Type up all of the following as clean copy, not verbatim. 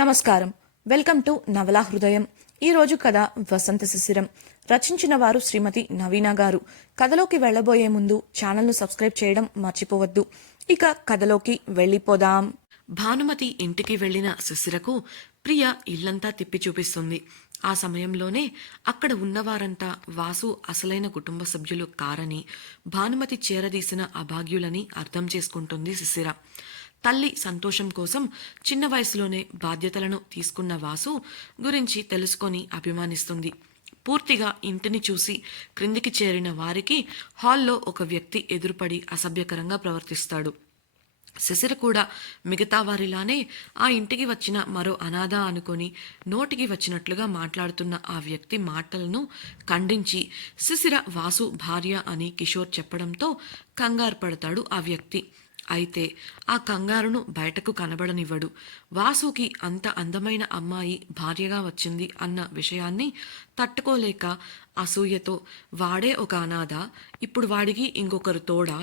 నమస్కారం. Welcome to నవలా హృదయం. ఈరోజు కథ వసంత శిశిరం. రచించిన వారు శ్రీమతి నవీన గారు. కథలోకి వెళ్లబోయే ముందు ఛానల్ను సబ్స్క్రైబ్ చేయడం మర్చిపోవద్దు. ఇక కథలోకి వెళ్ళిపోదాం. భానుమతి ఇంటికి వెళ్లిన శిశిరకు ప్రియ ఇల్లంతా తిప్పి చూపిస్తుంది. ఆ సమయంలోనే అక్కడ ఉన్నవారంతా వాసు అసలైన కుటుంబ సభ్యులు కారని, భానుమతి చేరదీసిన అభాగ్యులని అర్థం చేసుకుంటుంది శిశిర. తల్లి సంతోషం కోసం చిన్న వయసులోనే బాధ్యతలను తీసుకున్న వాసు గురించి తెలుసుకొని అభిమానిస్తుంది. పూర్తిగా ఇంటిని చూసి క్రిందికి చేరిన వారికి హాల్లో ఒక వ్యక్తి ఎదురుపడి అసభ్యకరంగా ప్రవర్తిస్తాడు. శిశిర కూడా మిగతా వారిలానే ఆ ఇంటికి వచ్చిన మరో అనాథ అనుకొని నోటికి వచ్చినట్లుగా మాట్లాడుతున్న ఆ వ్యక్తి మాటలను ఖండించి శిశిర వాసు భార్య అని కిషోర్ చెప్పడంతో కంగారు పడతాడు ఆ వ్యక్తి. అయితే ఆ కంగారును బయటకు కనబడనివ్వడు. వాసుకి అంత అందమైన అమ్మాయి భార్యగా వచ్చింది అన్న విషయాన్ని తట్టుకోలేక అసూయతో, వాడే ఒక అనాథ, ఇప్పుడు వాడికి ఇంకొకరు తోడా?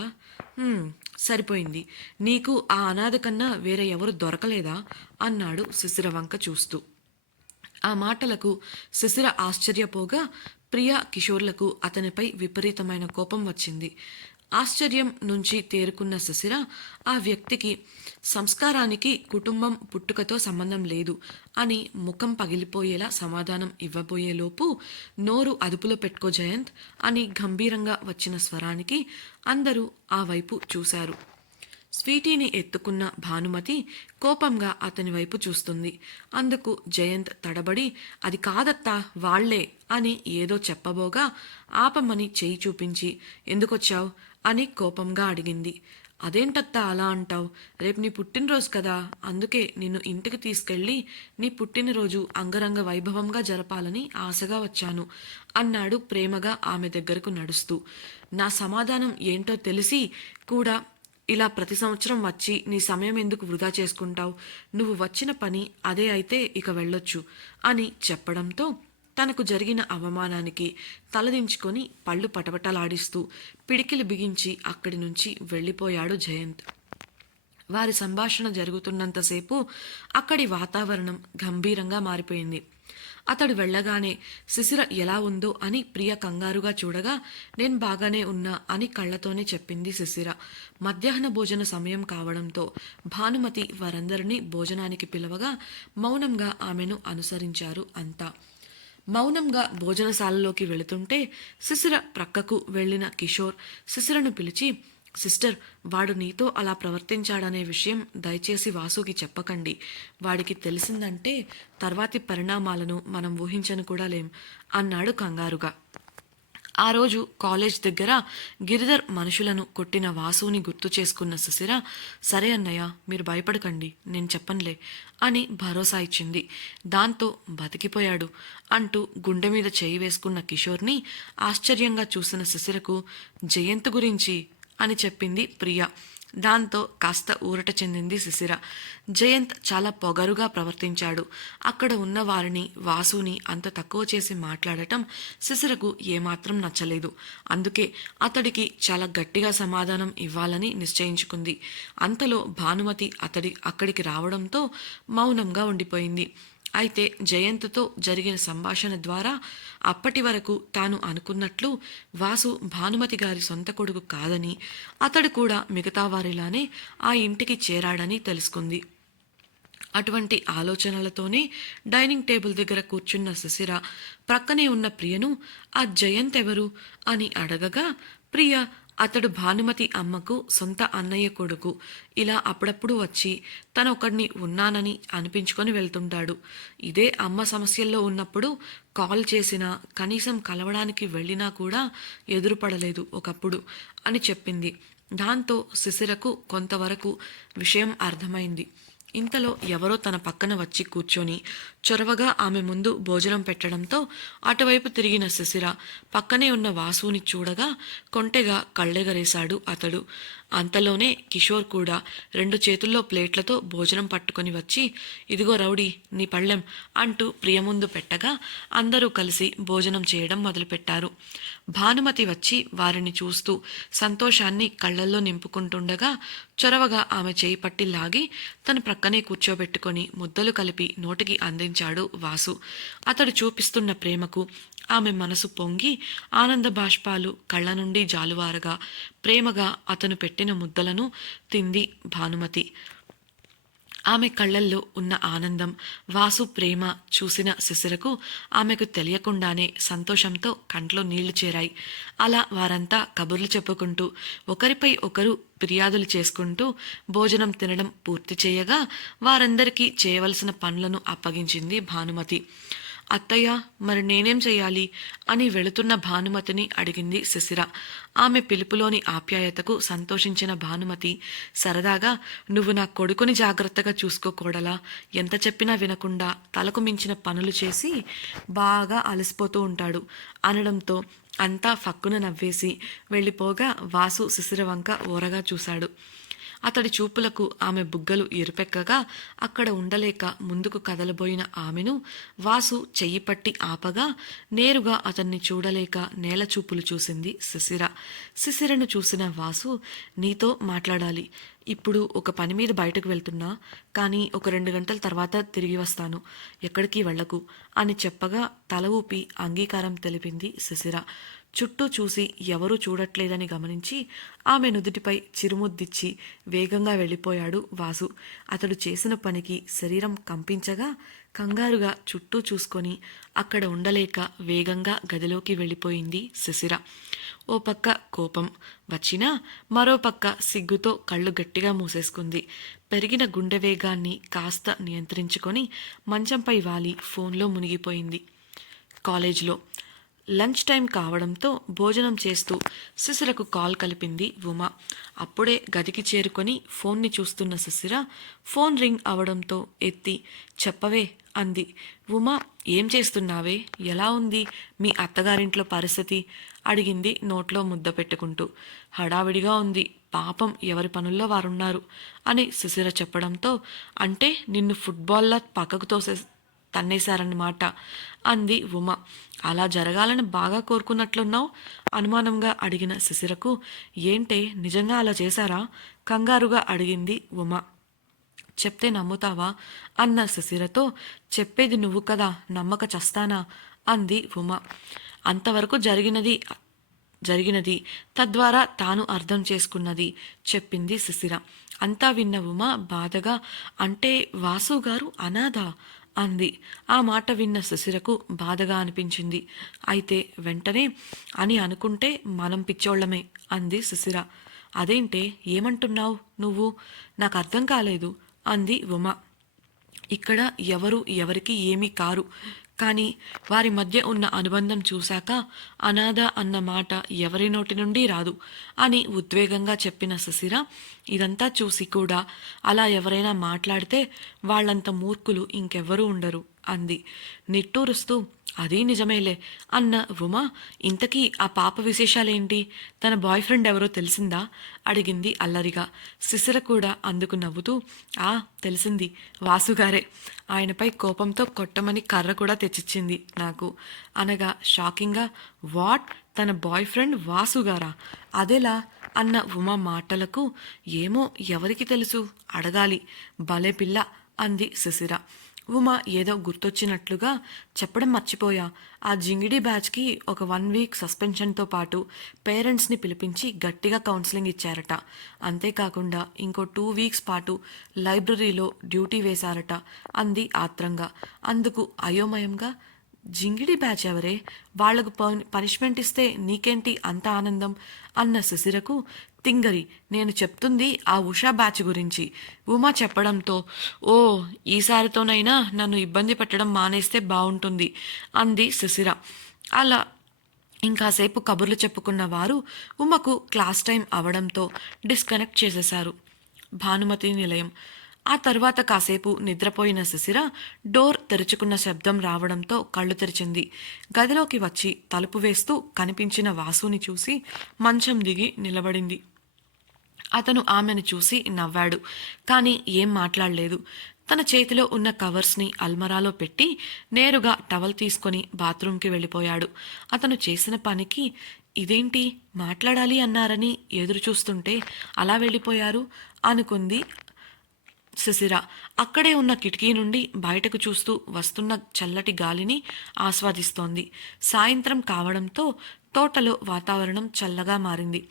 సరిపోయింది, నీకు ఆ అనాథ కన్నా వేరే ఎవరు దొరకలేదా అన్నాడు శిశిర వంక చూస్తూ. ఆ మాటలకు శిశిర ఆశ్చర్యపోగా ప్రియా కిషోర్లకు అతనిపై విపరీతమైన కోపం వచ్చింది. ఆశ్చర్యం నుంచి తేరుకున్న శిశిర ఆ వ్యక్తికి సంస్కారానికి కుటుంబం పుట్టుకతో సంబంధం లేదు అని ముఖం పగిలిపోయేలా సమాధానం ఇవ్వబోయేలోపు నోరు అదుపులో పెట్టుకో జయంత్ అని గంభీరంగా వచ్చిన స్వరానికి అందరూ ఆ వైపు చూశారు. స్వీటీని ఎత్తుకున్న భానుమతి కోపంగా అతని వైపు చూస్తుంది. అందుకు జయంత్ తడబడి, అది కాదత్తా, వాళ్లే అని ఏదో చెప్పబోగా ఆపమని చేయి చూపించి, ఎందుకొచ్చావు అని కోపంగా అడిగింది. అదేంటత్తా అలా అంటావు? రేపు నీ పుట్టినరోజు కదా, అందుకే నిన్ను ఇంటికి తీసుకెళ్ళి నీ పుట్టినరోజు అంగరంగ వైభవంగా జరపాలని ఆశగా వచ్చాను అన్నాడు ప్రేమగా ఆమె దగ్గరకు నడుస్తూ. నా సమాధానం ఏంటో తెలిసి కూడా ఇలా ప్రతి సంవత్సరం వచ్చి నీ సమయం ఎందుకు వృధా చేసుకుంటావు? నువ్వు వచ్చిన పని అదే అయితే ఇక వెళ్ళొచ్చు అని చెప్పడంతో తనకు జరిగిన అవమానానికి తలదించుకొని పళ్ళు పటపటలాడిస్తూ పిడికిలు బిగించి అక్కడి నుంచి వెళ్ళిపోయాడు జయంత్. వారి సంభాషణ జరుగుతున్నంతసేపు అక్కడి వాతావరణం గంభీరంగా మారిపోయింది. అతడు వెళ్ళగానే శిశిర ఎలా ఉందో అని ప్రియ కంగారుగా చూడగా, నేను బాగానే ఉన్నా అని కళ్లతోనే చెప్పింది శిశిర. మధ్యాహ్న భోజన సమయం కావడంతో భానుమతి వారందరినీ భోజనానికి పిలవగా మౌనంగా ఆమెను అనుసరించారు అంతా. మౌనంగా భోజనశాలలోకి వెళుతుంటే శిశిర ప్రక్కకు వెళ్లిన కిషోర్ శిశిరను పిలిచి, సిస్టర్, వాడు నీతో అలా ప్రవర్తించాడనే విషయం దయచేసి వాసుకి చెప్పకండి. వాడికి తెలిసిందంటే తర్వాతి పరిణామాలను మనం ఊహించను కూడా లేం అన్నాడు కంగారుగా. ఆ రోజు కాలేజ్ దగ్గర గిరిధర్ మనుషులను కొట్టిన వాసుని గుర్తు చేసుకున్న శిశిర, సరే అన్నయ్య, మీరు భయపడకండి, నేను చెప్పనులే అని భరోసా ఇచ్చింది. దాంతో బతికిపోయాడు అంటూ గుండె మీద చేయి వేసుకున్న కిషోర్ని ఆశ్చర్యంగా చూసిన శిశిరకు, జయంత్ గురించి అని చెప్పింది ప్రియ. దాంతో కాస్త ఊరట చెందింది శిశిర. జయంత్ చాలా పొగరుగా ప్రవర్తించాడు. అక్కడ ఉన్న వారిని, వాసుని అంత తక్కువ చేసి మాట్లాడటం శిశిరకు ఏమాత్రం నచ్చలేదు. అందుకే అతడికి చాలా గట్టిగా సమాధానం ఇవ్వాలని నిశ్చయించుకుంది. అంతలో భానుమతి అక్కడికి రావడంతో మౌనంగా ఉండిపోయింది. అయితే జయంత్తో జరిగిన సంభాషణ ద్వారా అప్పటి వరకు తాను అనుకున్నట్లు వాసు భానుమతి గారి సొంత కొడుకు కాదని, అతడు కూడా మిగతా వారిలానే ఆ ఇంటికి చేరాడని తెలుసుకుంది. అటువంటి ఆలోచనలతోనే డైనింగ్ టేబుల్ దగ్గర కూర్చున్న శిశిర ప్రక్కనే ఉన్న ప్రియను, ఆ జయంత్ ఎవరు అని అడగగా, ప్రియ, అతడు భానుమతి అమ్మకు సొంత అన్నయ్య కొడుకు. ఇలా అప్పుడప్పుడు వచ్చి తను ఒకడిని ఉన్నానని అనిపించుకొని వెళ్తుంటాడు. ఇదే అమ్మ సమస్యల్లో ఉన్నప్పుడు కాల్ చేసినా, కనీసం కలవడానికి వెళ్ళినా కూడా ఎదురుపడలేదు ఒకప్పుడు అని చెప్పింది. దాంతో శిశిరకు కొంతవరకు విషయం అర్థమైంది. ఇంతలో ఎవరో తన పక్కన వచ్చి కూర్చొని చొరవగా ఆమె ముందు భోజనం పెట్టడంతో అటువైపు తిరిగిన శిశిర పక్కనే ఉన్న వాసుని చూడగా కొంటెగా కళ్ళెగరేశాడు అతడు. అంతలోనే కిషోర్ కూడా 2 చేతుల్లో ప్లేట్లతో భోజనం పట్టుకొని వచ్చి, ఇదిగో రౌడీ, నీ పళ్ళెం అంటూ ప్రియ ముందు పెట్టగా అందరూ కలిసి భోజనం చేయడం మొదలుపెట్టారు. భానుమతి వచ్చి వారిని చూస్తూ సంతోషాన్ని కళ్ళల్లో నింపుకుంటుండగా చొరవగా ఆమె చేయి పట్టి లాగి తన ప్రక్కనే కూర్చోబెట్టుకొని ముద్దలు కలిపి నోటికి అందించాడు వాసు. అతడు చూపిస్తున్న ప్రేమకు ఆమె మనసు పొంగి ఆనంద బాష్పాలు కళ్ళ నుండి జాలువారగా ప్రేమగా అతను పెట్టిన ముద్దలను తింది భానుమతి. ఆమె కళ్ళల్లో ఉన్న ఆనందం, వాసు ప్రేమ చూసిన శిశిరకు ఆమెకు తెలియకుండానే సంతోషంతో కంట్లో నీళ్లు చేరాయి. అలా వారంతా కబుర్లు చెప్పుకుంటూ ఒకరిపై ఒకరు ఫిర్యాదులు చేసుకుంటూ భోజనం తినడం పూర్తి చేయగా వారందరికీ చేయవలసిన పనులను అప్పగించింది భానుమతి. అత్తయ్య, మరి నేనేం చెయ్యాలి అని వెళుతున్న భానుమతిని అడిగింది శిశిర. ఆమె పిలుపులోని ఆప్యాయతకు సంతోషించిన భానుమతి సరదాగా, నువ్వు నా కొడుకుని జాగ్రత్తగా చూసుకోకూడలా, ఎంత చెప్పినా వినకుండా తలకు మించిన పనులు చేసి బాగా అలసిపోతూ ఉంటాడు అనడంతో అంతా ఫక్కున నవ్వేసి వెళ్ళిపోగా వాసు శిశిర వంక ఓరగా చూశాడు. అతడి చూపులకు ఆమె బుగ్గలు ఎరుపెక్కగా అక్కడ ఉండలేక ముందుకు కదలబోయిన ఆమెను వాసు చెయ్యి పట్టి ఆపగా నేరుగా అతన్ని చూడలేక నేల చూపులు చూసింది శిశిర. శిశిరను చూసిన వాసు, నీతో మాట్లాడాలి. ఇప్పుడు ఒక పని మీద బయటకు వెళ్తున్నా, కానీ ఒక 2 గంటల తర్వాత తిరిగి వస్తాను, ఎక్కడికి వెళ్లకు అని చెప్పగా తల ఊపి అంగీకారం తెలిపింది శిశిర. చుట్టూ చూసి ఎవరూ చూడట్లేదని గమనించి ఆమె నుదుటిపై చిరుముద్దిచ్చి వేగంగా వెళ్ళిపోయాడు వాసు. అతడు చేసిన పనికి శరీరం కంపించగా కంగారుగా చుట్టూ చూసుకొని అక్కడ ఉండలేక వేగంగా గదిలోకి వెళ్ళిపోయింది శిశిర. ఓ పక్క కోపం వచ్చినా మరో పక్క సిగ్గుతో కళ్ళు గట్టిగా మూసేసుకుంది. పెరిగిన గుండె వేగాన్ని కాస్త నియంత్రించుకొని మంచంపై వాలి ఫోన్లో మునిగిపోయింది. కాలేజ్లో లంచ్ టైం కావడంతో భోజనం చేస్తూ శిశిరకు కాల్ కలిపింది ఉమా. అప్పుడే గదికి చేరుకొని ఫోన్ని చూస్తున్న శిశిర ఫోన్ రింగ్ అవడంతో ఎత్తి, చెప్పవే అంది. ఉమా, ఏం చేస్తున్నావే, ఎలా ఉంది మీ అత్తగారింట్లో పరిస్థితి అడిగింది నోట్లో ముద్ద పెట్టుకుంటూ. హడావిడిగా ఉంది, పాపం ఎవరి పనుల్లో వారున్నారు అని శిశిర చెప్పడంతో, అంటే నిన్ను ఫుట్బాల్లా పక్కకు తన్నేశారన్నమాట అంది ఉమ. అలా జరగాలని బాగా కోరుకున్నట్లున్నావు అనుమానంగా అడిగిన శిశిరకు, ఏంటే నిజంగా అలా చేశారా కంగారుగా అడిగింది ఉమ. చెప్తే నమ్ముతావా అన్న శిశిరతో, చెప్పేది నువ్వు కదా, నమ్మక చస్తానా అంది ఉమ. అంతవరకు జరిగినది తద్వారా తాను అర్థం చేసుకున్నది చెప్పింది శిశిర. అంతా విన్న ఉమ బాధగా, అంటే వాసు గారు అనాథ అంది. ఆ మాట విన్న శిశిరకు బాధగా అనిపించింది. అయితే వెంటనే అని అనుకుంటే మనం పిచ్చోళ్లమే అంది శిశిర. అదేంటే, ఏమంటున్నావు నువ్వు, నాకు అర్థం కాలేదు అంది ఉమ. ఇక్కడ ఎవరు ఎవరికి ఏమీ కారు, కానీ వారి మధ్య ఉన్న అనుబంధం చూశాక అనాథ అన్న మాట ఎవరి నోటి నుండి రాదు అని ఉద్వేగంగా చెప్పిన శిశిర, ఇదంతా చూసి కూడా అలా ఎవరైనా మాట్లాడితే వాళ్ళంత మూర్ఖులు ఇంకెవ్వరూ ఉండరు అంది నిట్టూరుస్తూ. అదీ నిజమేలే అన్న ఉమ. ఇంతకీ ఆ పాప విశేషాలేంటి, తన బాయ్ ఫ్రెండ్ ఎవరో తెలిసిందా అడిగింది అల్లరిగా. శిశిర కూడా అందుకు నవ్వుతూ, తెలిసింది, వాసుగారే, ఆయనపై కోపంతో కొట్టమని కర్ర కూడా తెచ్చిచ్చింది నాకు అనగా షాకింగ్గా, వాట్, తన బాయ్ ఫ్రెండ్ వాసుగారా, అదెలా అన్న ఉమ మాటలకు, ఏమో ఎవరికి తెలుసు, అడగాలి, భలే పిల్ల అంది శిశిర. ఉమ ఏదో గుర్తొచ్చినట్లుగా, చెప్పడం మర్చిపోయా, ఆ జింగిడి బ్యాచ్కి ఒక 1 వీక్ సస్పెన్షన్తో పాటు పేరెంట్స్ని పిలిపించి గట్టిగా కౌన్సిలింగ్ ఇచ్చారట. అంతేకాకుండా ఇంకో 2 వీక్స్ పాటు లైబ్రరీలో డ్యూటీ వేశారట అంది ఆత్రంగా. అందుకు అయోమయంగా, జింగిడి బ్యాచ్ ఎవరే, వాళ్లకు పనిష్మెంట్ ఇస్తే నీకేంటి అంత ఆనందం అన్న శిశిరకు, తింగరి, నేను చెప్తుంది ఆ ఉషా బ్యాచ్ గురించి ఉమా చెప్పడంతో, ఓ, ఈసారితోనైనా నన్ను ఇబ్బంది పెట్టడం మానేస్తే బాగుంటుంది అంది శిశిర. అలా ఇంకాసేపు కబుర్లు చెప్పుకున్న వారు ఉమకు క్లాస్ టైం అవడంతో డిస్కనెక్ట్ చేసేశారు. భానుమతి నిలయం. ఆ తర్వాత కాసేపు నిద్రపోయిన శిశిర డోర్ తెరుచుకున్న శబ్దం రావడంతో కళ్ళు తెరిచింది. గదిలోకి వచ్చి తలుపు వేస్తూ కనిపించిన వాసుని చూసి మంచం దిగి నిలబడింది. అతను ఆమెను చూసి నవ్వాడు, కానీ ఏం మాట్లాడలేదు. తన చేతిలో ఉన్న కవర్స్ని అల్మరాలో పెట్టి నేరుగా టవల్ తీసుకొని బాత్రూంకి వెళ్ళిపోయాడు. అతను చేసిన పనికి ఇదేంటి మాట్లాడాలి అన్నారని ఎదురు చూస్తుంటే అలా వెళ్ళిపోయారు అనుకుంది శిశిర. అక్కడే ఉన్న కిటికీ నుండి బయటకు చూస్తూ వస్తున్న చల్లటి గాలిని ఆస్వాదిస్తోంది. సాయంత్రం కావడంతో తోటలో వాతావరణం చల్లగా మారింది.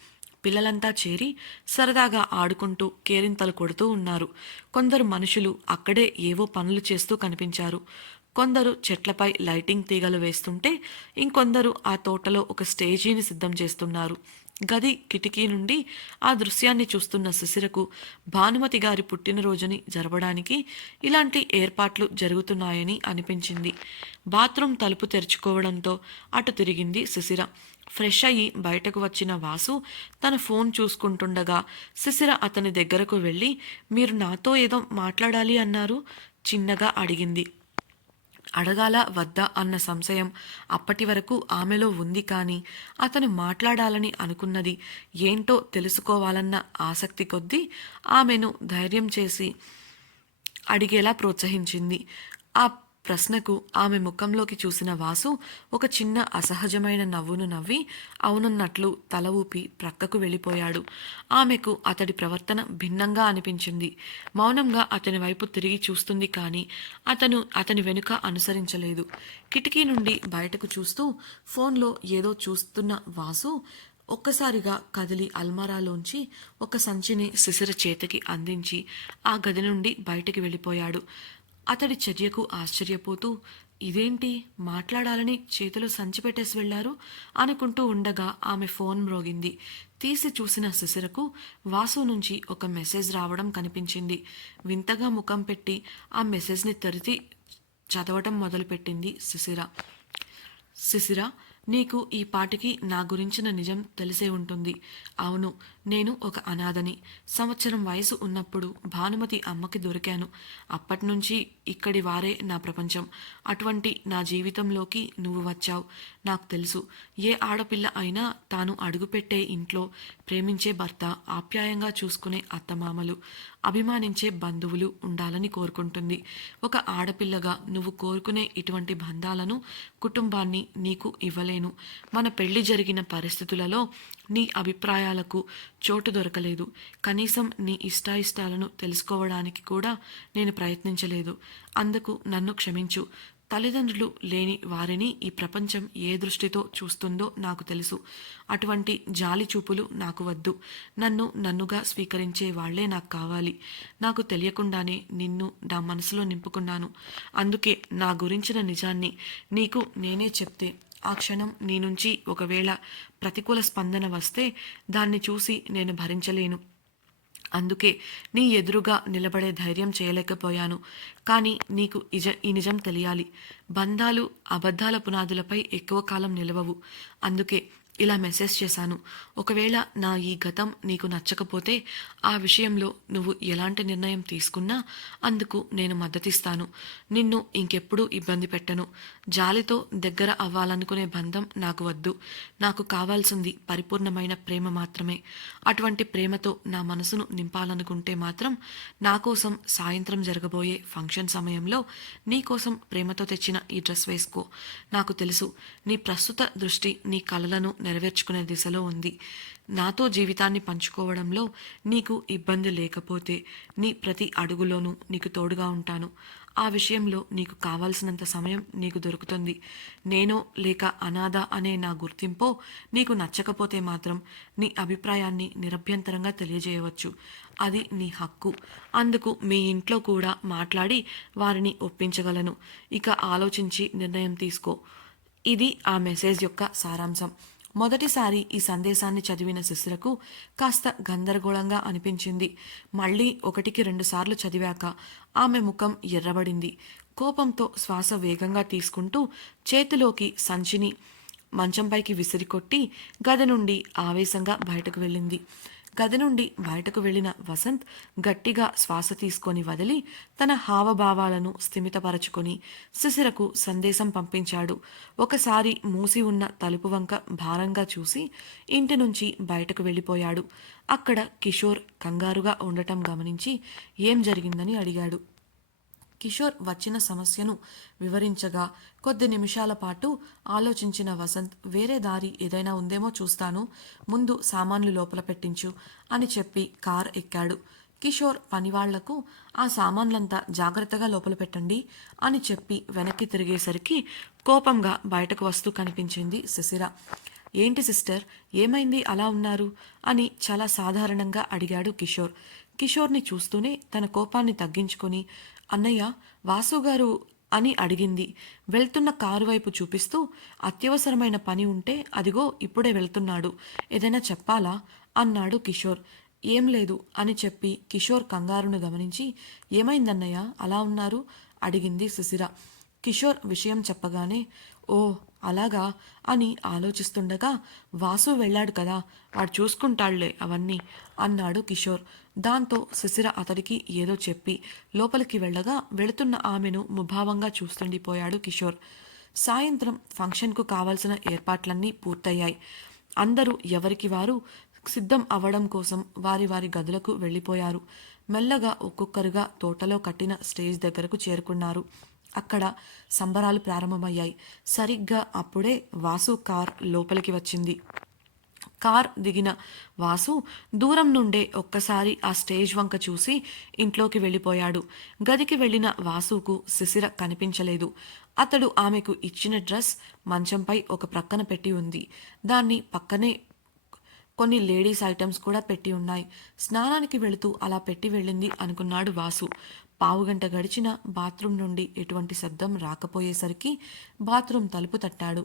పిల్లలంతా చేరి సరదాగా ఆడుకుంటూ కేరింతలు కొడుతూ ఉన్నారు. కొందరు మనుషులు అక్కడే ఏవో పనులు చేస్తూ కనిపించారు. కొందరు చెట్లపై లైటింగ్ తీగలు వేస్తుంటే ఇంకొందరు ఆ తోటలో ఒక స్టేజీని సిద్ధం చేస్తున్నారు. గది కిటికీ నుండి ఆ దృశ్యాన్ని చూస్తున్న శిశిరకు భానుమతి గారి పుట్టినరోజుని జరపడానికి ఇలాంటి ఏర్పాట్లు జరుగుతున్నాయని అనిపించింది. బాత్రూమ్ తలుపు తెరుచుకోవడంతో అటు తిరిగింది శిశిర. ఫ్రెష్ అయ్యి బయటకు వచ్చిన వాసు తన ఫోన్ చూసుకుంటుండగా శిశిర అతని దగ్గరకు వెళ్ళి, మీరు నాతో ఏదో మాట్లాడాలి అన్నారు, చిన్నగా అడిగింది. అడగాల వద్దా అన్న సంశయం అప్పటి వరకు ఆమెలో ఉంది. కానీ అతను మాట్లాడాలని అనుకున్నది ఏంటో తెలుసుకోవాలన్న ఆసక్తి కొద్దీ ఆమెను ధైర్యం చేసి అడిగేలా ప్రోత్సహించింది. ఆ ప్రశ్నకు ఆమె ముఖంలోకి చూసిన వాసు ఒక చిన్న అసహజమైన నవ్వును నవ్వి అవునన్నట్లు తల ఊపి ప్రక్కకు వెళ్ళిపోయాడు. ఆమెకు అతడి ప్రవర్తన భిన్నంగా అనిపించింది. మౌనంగా అతని వైపు తిరిగి చూస్తుంది. కానీ అతని వెనుక అనుసరించలేదు. కిటికీ నుండి బయటకు చూస్తూ ఫోన్లో ఏదో చూస్తున్న వాసు ఒక్కసారిగా కదిలి అల్మారాలోంచి ఒక సంచిని శిశిర చేతికి అందించి ఆ గది నుండి బయటికి వెళ్ళిపోయాడు. అతడి చర్యకు ఆశ్చర్యపోతూ ఇదేంటి మాట్లాడాలని చేతిలో సంచి పెట్టేసి వెళ్లారు అనుకుంటూ ఉండగా ఆమె ఫోన్ మ్రోగింది. తీసి చూసిన శిశిరకు వాసు నుంచి ఒక మెసేజ్ రావడం కనిపించింది. వింతగా ముఖం పెట్టి ఆ మెసేజ్ని తరిచి చదవటం మొదలుపెట్టింది శిశిర. శిశిర, నీకు ఈ పాటికి నా గురించిన నిజం తెలిసే ఉంటుంది. అవును, నేను ఒక అనాథని. సంవత్సరం వయసు ఉన్నప్పుడు భానుమతి అమ్మకి దొరికాను. అప్పటినుంచి ఇక్కడి వారే నా ప్రపంచం. అటువంటి నా జీవితంలోకి నువ్వు వచ్చావు. నాకు తెలుసు, ఏ ఆడపిల్ల అయినా తాను అడుగుపెట్టే ఇంట్లో ప్రేమించే భర్త, ఆప్యాయంగా చూసుకునే అత్తమామలు, అభిమానించే బంధువులు ఉండాలని కోరుకుంటుంది. ఒక ఆడపిల్లగా నువ్వు కోరుకునే ఇటువంటి బంధాలను, కుటుంబాన్ని నీకు ఇవ్వలేను. మన పెళ్లి జరిగిన పరిస్థితులలో నీ అభిప్రాయాలకు చోటు దొరకలేదు. కనీసం నీ ఇష్టాయిష్టాలను తెలుసుకోవడానికి కూడా నేను ప్రయత్నించలేదు. అందుకు నన్ను క్షమించు. తల్లిదండ్రులు లేని వారిని ఈ ప్రపంచం ఏ దృష్టితో చూస్తుందో నాకు తెలుసు. అటువంటి జాలి చూపులు నాకు వద్దు. నన్నుగా స్వీకరించే వాళ్లే నాకు కావాలి. నాకు తెలియకుండానే నిన్ను నా మనసులో నింపుకున్నాను. అందుకే నా గురించిన నిజాన్ని నీకు నేనే చెప్తే ఆ క్షణం నీ నుంచి ఒకవేళ ప్రతికూల స్పందన వస్తే దాన్ని చూసి నేను భరించలేను. అందుకే నీ ఎదురుగా నిలబడే ధైర్యం చేయలేకపోయాను. కానీ నీకు ఈ నిజం తెలియాలి. బంధాలు అబద్ధాల పునాదులపై ఎక్కువ కాలం నిలవవు. అందుకే ఇలా మెసేజ్ చేశాను. ఒకవేళ నా ఈ గతం నీకు నచ్చకపోతే ఆ విషయంలో నువ్వు ఎలాంటి నిర్ణయం తీసుకున్నా అందుకు నేను మద్దతిస్తాను. నిన్ను ఇంకెప్పుడూ ఇబ్బంది పెట్టను. జాలితో దగ్గర అవ్వాలనుకునే బంధం నాకు వద్దు. నాకు కావాల్సింది పరిపూర్ణమైన ప్రేమ మాత్రమే. అటువంటి ప్రేమతో నా మనసును నింపాలనుకుంటే మాత్రం నా కోసం సాయంత్రం జరగబోయే ఫంక్షన్ సమయంలో నీ కోసం ప్రేమతో తెచ్చిన ఈ డ్రెస్ వేసుకో. నాకు తెలుసు, నీ ప్రస్తుత దృష్టి నీ కలలను నెరవేర్చుకునే దిశలో ఉంది. నాతో జీవితాన్ని పంచుకోవడంలో నీకు ఇబ్బంది లేకపోతే నీ ప్రతి అడుగులోనూ నీకు తోడుగా ఉంటాను. ఆ విషయంలో నీకు కావాల్సినంత సమయం నీకు దొరుకుతుంది. నేనో లేక అనాథ అనే నా గుర్తింపో నీకు నచ్చకపోతే మాత్రం నీ అభిప్రాయాన్ని నిరభ్యంతరంగా తెలియజేయవచ్చు. అది నీ హక్కు. అందుకు మీ ఇంట్లో కూడా మాట్లాడి వారిని ఒప్పించగలను. ఇక ఆలోచించి నిర్ణయం తీసుకో. ఇది ఆ మెసేజ్ యొక్క సారాంశం. మొదటిసారి ఈ సందేశాన్ని చదివిన శిశిరకు కాస్త గందరగోళంగా అనిపించింది. మళ్ళీ 1-2 సార్లు చదివాక ఆమె ముఖం ఎర్రబడింది. కోపంతో శ్వాస వేగంగా తీసుకుంటూ చేతిలోకి సంచిని మంచంపైకి విసిరికొట్టి గది నుండి ఆవేశంగా బయటకు వెళ్ళింది. గది నుండి బయటకు వెళ్లిన వసంత్ గట్టిగా శ్వాస తీసుకొని వదిలి తన హావభావాలను స్థిమితపరచుకొని శిశిరకు సందేశం పంపించాడు. ఒకసారి మూసి ఉన్న తలుపు వంక భారంగా చూసి ఇంటి నుంచి బయటకు వెళ్ళిపోయాడు. అక్కడ కిషోర్ కంగారుగా ఉండటం గమనించి ఏం జరిగిందని అడిగాడు. కిషోర్ వచ్చిన సమస్యను వివరించగా కొద్ది నిమిషాల పాటు ఆలోచించిన వసంత్ వేరే దారి ఏదైనా ఉందేమో చూస్తాను, ముందు సామాన్లు లోపల పెట్టించు అని చెప్పి కార్ ఎక్కాడు. కిషోర్ పనివాళ్లకు ఆ సామాన్లంతా జాగ్రత్తగా లోపల పెట్టండి అని చెప్పి వెనక్కి తిరిగేసరికి కోపంగా బయటకు వస్తూ కనిపించింది శిశిర. ఏంటి సిస్టర్, ఏమైంది అలా ఉన్నారు అని చాలా సాధారణంగా అడిగాడు కిషోర్. కిషోర్ని చూస్తూనే తన కోపాన్ని తగ్గించుకొని, అన్నయ్య, వాసుగారు అని అడిగింది వెళ్తున్న కారు వైపు చూపిస్తూ. అత్యవసరమైన పని ఉంటే అదిగో ఇప్పుడే వెళ్తున్నాడు, ఏదైనా చెప్పాలా అన్నాడు కిషోర్. ఏం లేదు అని చెప్పి కిషోర్ కంగారును గమనించి, ఏమైందన్నయ్య అలా ఉన్నారు అడిగింది శిశిర. కిషోర్ విషయం చెప్పగానే, ఓ అలాగా అని ఆలోచిస్తుండగా, వాసు వెళ్ళాడు కదా, వాడు చూసుకుంటాళ్లే అవన్నీ అన్నాడు కిషోర్. దాంతో శిశిర అతడికి ఏదో చెప్పి లోపలికి వెళ్ళగా వెళుతున్న ఆమెను ముభావంగా చూస్తుండిపోయాడు కిషోర్. సాయంత్రం ఫంక్షన్కు కావలసిన ఏర్పాట్లన్నీ పూర్తయ్యాయి. అందరూ ఎవరికి వారు సిద్ధం అవ్వడం కోసం వారి వారి గదులకు వెళ్ళిపోయారు. మెల్లగా ఒక్కొక్కరుగా తోటలో కట్టిన స్టేజ్ దగ్గరకు చేరుకున్నారు. అక్కడ సంబరాలు ప్రారంభమయ్యాయి. సరిగ్గా అప్పుడే వాసు కార్ లోపలికి వచ్చింది. కార్ దిగిన వాసు దూరం నుండే ఒక్కసారి ఆ స్టేజ్ వంక చూసి ఇంట్లోకి వెళ్ళిపోయాడు. గదికి వెళ్ళిన వాసుకు శిశిర కనిపించలేదు. అతడు ఆమెకు ఇచ్చిన డ్రెస్ మంచంపై ఒక ప్రక్కన పెట్టి ఉంది. దాన్ని పక్కనే కొన్ని లేడీస్ ఐటమ్స్ కూడా పెట్టి ఉన్నాయి. స్నానానికి వెళుతూ అలా పెట్టి వెళ్ళింది అనుకున్నాడు వాసు. పావుగంట గడిచిన బాత్రూం నుండి ఎటువంటి శబ్దం రాకపోయేసరికి బాత్రూం తలుపు తట్టాడు.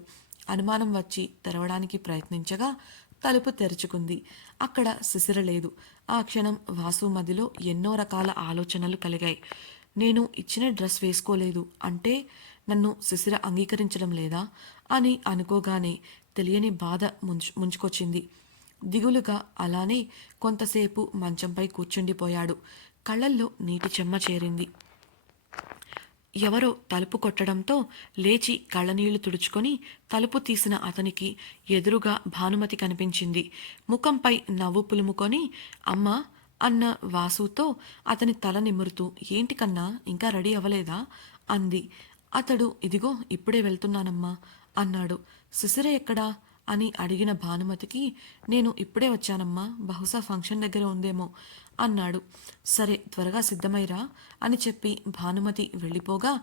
అనుమానం వచ్చి తెరవడానికి ప్రయత్నించగా తలుపు తెరుచుకుంది. అక్కడ శిశిర లేదు. ఆ క్షణం వాసు మదిలో ఎన్నో రకాల ఆలోచనలు కలిగాయి. నేను ఇచ్చిన డ్రెస్ వేసుకోలేదు అంటే నన్ను శిశిర అంగీకరించడం లేదా అని అనుకోగానే తెలియని బాధ ముంచుకొచ్చింది. దిగులుగా అలానే కొంతసేపు మంచంపై కూర్చుండిపోయాడు. కళ్ళల్లో నీటి చెమ్మ చేరింది. ఎవరో తలుపు కొట్టడంతో లేచి కళ్ళనీళ్లు తుడుచుకొని తలుపు తీసిన అతనికి ఎదురుగా భానుమతి కనిపించింది. ముఖంపై నవ్వు పులుముకొని, అమ్మా అన్న వాసుతో అతని తల నిమురుతూ, ఏంటి కన్నా ఇంకా రెడీ అవ్వలేదా అంది. అతడు, ఇదిగో ఇప్పుడే వెళ్తున్నానమ్మా అన్నాడు. శిశిర ఎక్కడా అని అడిగిన భానుమతికి, నేను ఇప్పుడే వచ్చానమ్మా, బహుశా ఫంక్షన్ దగ్గర ఉందేమో అన్నాడు. సరే త్వరగా సిద్ధమైరా అని చెప్పి భానుమతి వెళ్ళిపోగా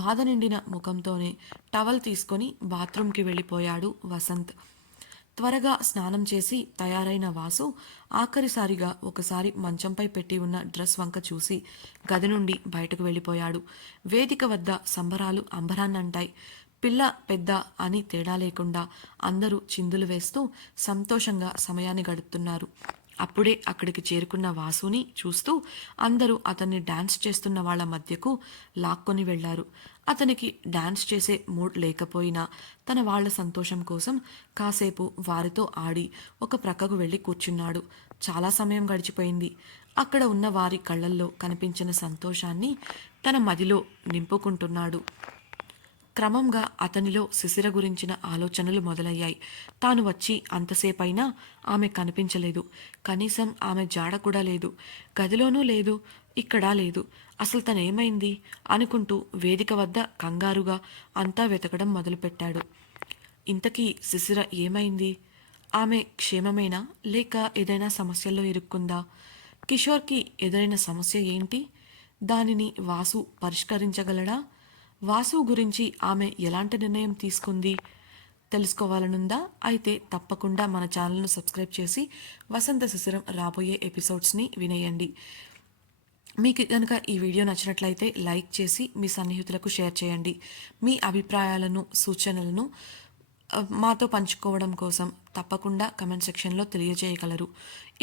బాధ నిండిన ముఖంతోనే టవల్ తీసుకొని బాత్రూంకి వెళ్ళిపోయాడు వసంత్. త్వరగా స్నానం చేసి తయారైన వాసు ఆఖరిసారిగా ఒకసారి మంచంపై పెట్టి ఉన్న డ్రెస్ వంక చూసి గది నుండి బయటకు వెళ్ళిపోయాడు. వేదిక వద్ద సంబరాలు అంబరాన్నంటాయి. పిల్ల పెద్ద అని తేడా లేకుండా అందరూ చిందులు వేస్తూ సంతోషంగా సమయాన్ని గడుపుతున్నారు. అప్పుడే అక్కడికి చేరుకున్న వాసుని చూస్తూ అందరూ అతన్ని డాన్స్ చేస్తున్న వాళ్ళ మధ్యకు లాక్కొని వెళ్లారు. అతనికి డాన్స్ చేసే మూడ్ లేకపోయినా తన వాళ్ల సంతోషం కోసం కాసేపు వారితో ఆడి ఒక ప్రక్కకు వెళ్ళి కూర్చున్నాడు. చాలా సమయం గడిచిపోయింది. అక్కడ ఉన్న వారి కళ్ళల్లో కనిపించిన సంతోషాన్ని తన మదిలో నింపుకుంటున్నాడు. క్రమంగా అతనిలో శిశిర గురించిన ఆలోచనలు మొదలయ్యాయి. తాను వచ్చి అంతసేపైనా ఆమె కనిపించలేదు. కనీసం ఆమె జాడ కూడా లేదు. గదిలోనూ లేదు, ఇక్కడా లేదు. అసలు తనేమైంది అనుకుంటూ వేదిక వద్ద కంగారుగా అంతా వెతకడం మొదలుపెట్టాడు. ఇంతకీ శిశిర ఏమైంది? ఆమె క్షేమమేనా లేక ఏదైనా సమస్యల్లో ఇరుక్కుందా? కిషోర్కి ఎదురైన సమస్య ఏంటి? దానిని వాసు పరిష్కరించగలడా? వాసు గురించి ఆమె ఎలాంటి నిర్ణయం తీసుకుంది తెలుసుకోవాలనుందా? అయితే తప్పకుండా మన ఛానల్ను సబ్స్క్రైబ్ చేసి వసంత శిశిరం రాబోయే ఎపిసోడ్స్ని వినేయండి. మీకు కనుక ఈ వీడియో నచ్చినట్లయితే లైక్ చేసి మీ సన్నిహితులకు షేర్ చేయండి. మీ అభిప్రాయాలను సూచనలను మాతో పంచుకోవడం కోసం తప్పకుండా కమెంట్ సెక్షన్లో తెలియజేయగలరు.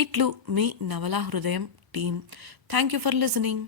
ఇట్లు మీ నవలా హృదయం team. Thank you for listening.